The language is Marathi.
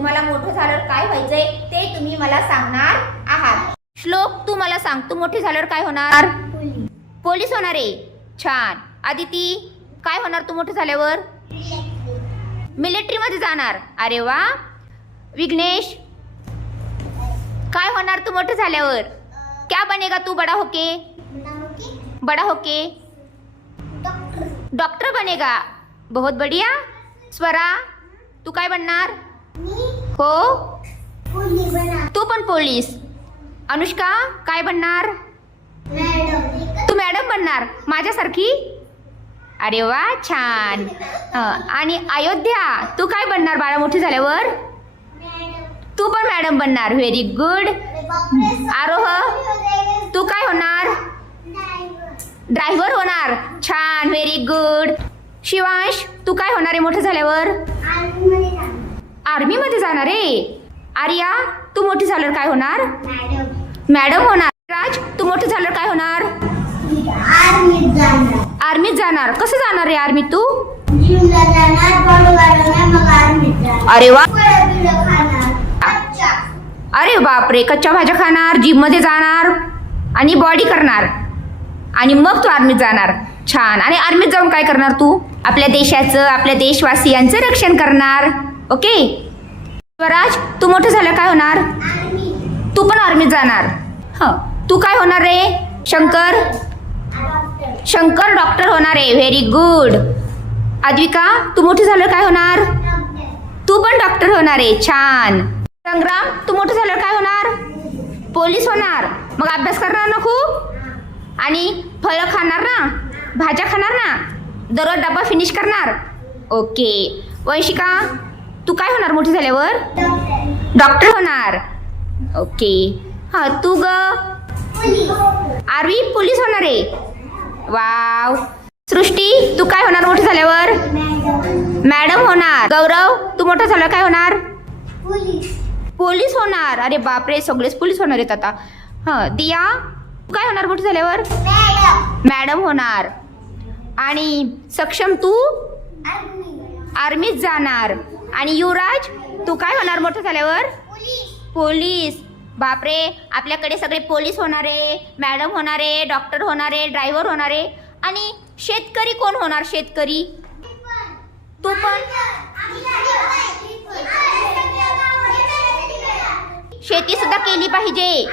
तुम्हाला मोठं झाल्यावर काय व्हायचंय ते तुम्ही मला सांगणार आहात. श्लोक, तू मला सांग, तू मोठी झाल्यावर काय होणार? पोलीस होणार आहे. छान. आदिती, काय होणार तू मोठं झाल्यावर? मिलिटरी मध्ये जाणार. अरे वा. विघ्नेश, काय होणार तू मोठं झाल्यावर? क्या बनेगा तू बड़ा होके? बड़ा होके डॉक्टर बनेगा. बहुत बढ़िया. स्वरा, तू काय बनणार? हो, तू पण पोलीस. अनुष्का, काय बनणार? तू मॅडम बनणार माझ्यासारखी. अरे वा, छान. आणि अयोध्या, तू काय बनणार बाळा मोठी झाल्यावर? तू पण मॅडम बनणार. Very good. आरोह, तू काय होणार? ड्रायव्हर होणार. छान, व्हेरी गुड. शिवांश, तू काय होणार आहे मोठं झाल्यावर? आर्मी मध्ये जाणार आहे. आर्या, तू मोठी झाल्यावर काय होणार? मॅडम होणार. राज, तू मोठं झाल्यावर काय होणार? आर्मीत जाणार. कसं जाणार रे आर्मीत तू? अरे वा. अरे बापरे, कच्च्या भाज्या खाणार, जिम मध्ये जाणार आणि बॉडी करणार आणि मग तू आर्मीत जाणार. छान. आणि आर्मीत जाऊन काय करणार तू? आपल्या देशाचं, आपल्या देशवासियांचं रक्षण करणार. ओके. स्वराज, तू मोठं झालं काय होणार? तू पण आर्मीत जाणार. तू काय होणार रे? शंकर, शंकर डॉक्टर होणार आहे. Very good. आद्विका, तू मोठी झालं काय होणार? तू पण डॉक्टर होणार आहे. छान. संग्राम, तू मोठं झाल्यावर काय होणार? पोलीस होणार. मग अभ्यास करणार ना खूप आणि फळं खाणार ना, भाज्या खाणार ना, दररोज डब्बा फिनिश करणार. ओके. वंशिका, तू काय होणार मोठी झाल्यावर? डॉक्टर होणार. ओके. तू ग? आर्मी पोलीस होणार आहे. वाव. सृष्टी, तू काय होणार मोठी झाल्यावर? मॅडम होणार. गौरव, तू मोठा झाल्यावर काय होणार? पोलीस होणार. अरे बापरे, सगळेच पोलीस होणार आहेत आता. दिया, तू काय होणार मोठी झाल्यावर? मॅडम होणार. आणि सक्षम, तू आर्मीत जाणार. आणि युवराज, तू काय होणार मोठं झाल्यावर? पोलीस. बापरे, आपल्याकडे सगळे पोलीस होणारे, मॅडम होणारे, डॉक्टर होणारे, ड्रायव्हर होणारे. आणि शेतकरी कोण होणार? शेतकरी तू पण. शेती सुद्धा केली पाहिजे.